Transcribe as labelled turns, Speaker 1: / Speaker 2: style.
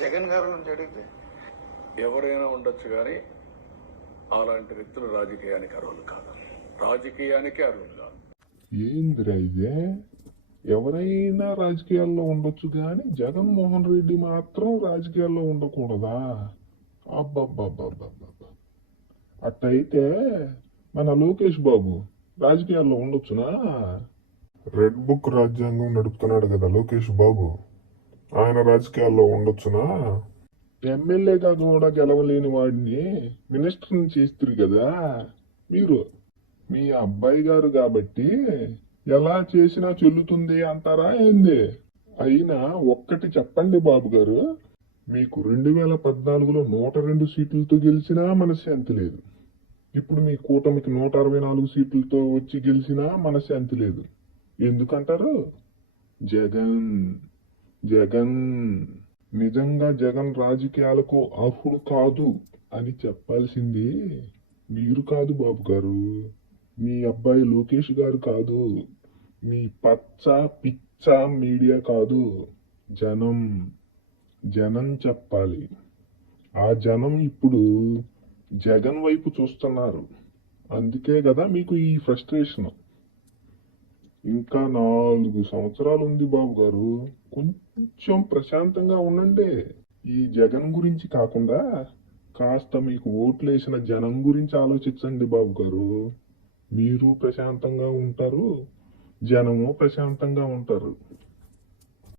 Speaker 1: జగన్ గారి నుంచి అడిగితే?
Speaker 2: ఎవరైనా ఉండొచ్చు కానీ అలాంటి వ్యక్తులు రాజకీయానికి అర్హులు కాదు. రాజకీయానికి అర్హులు కాదు.
Speaker 3: ఏందిరా ఇదే? ఎవరైనా రాజకీయాల్లో ఉండొచ్చు కానీ జగన్మోహన్ రెడ్డి మాత్రం రాజకీయాల్లో ఉండకూడదా? అబ్బబ్బబ్బబ్బబ్బబ్బ. అట్టయితే మన లోకేష్ బాబు రాజకీయాల్లో ఉండొచ్చునా? రెడ్ బుక్ రాజ్యాంగం నడుపుతున్నాడు కదా లోకేష్ బాబు. ఆయన రాజకీయాల్లో ఉండొచ్చునా? ఎమ్మెల్యేగా కూడా గెలవలేని వాడిని మినిస్టర్ని చేస్తారు కదా. మీరు మీ అబ్బాయి గారు కాబట్టి ఎలా చేసినా చెల్లుతుంది అంటారా ఏంది? అయినా ఒక్కటి చెప్పండి బాబు గారు మీకు రెండు వేల పద్నాలుగులో నూట రెండు సీట్లతో గెలిచినా మనశ్శాంతి లేదు. ఇప్పుడు మీ కూటమికి నూట అరవై నాలుగు సీట్లతో వచ్చి గెలిచినా మనశ్శాంతి లేదు. ఎందుకంటారు? జగన్. జగన్ నిజంగా జగన్ రాజకీయాలకు అర్హుడు కాదు అని చెప్పాల్సింది మీరు కాదు బాబు గారు. మీ అబ్బాయి లోకేష్ గారు కాదు. మీ పచ్చ పిచ్చ మీడియా కాదు. జనం జనం చెప్పాలి. ఆ జనం ఇప్పుడు జగన్ వైపు చూస్తున్నారు. అందుకే కదా మీకు ఈ ఫ్రస్ట్రేషన్. ఇంకా నాలుగు సంవత్సరాలు ఉంది బాబు గారు. కొంచెం ప్రశాంతంగా ఉండండి. ఈ జగన్ గురించి కాకుండా కాస్త మీకు ఓట్లేసిన జనం గురించి ఆలోచించండి బాబు గారు. మీరు ప్రశాంతంగా ఉంటారు జనము ప్రశాంతంగా ఉంటారు.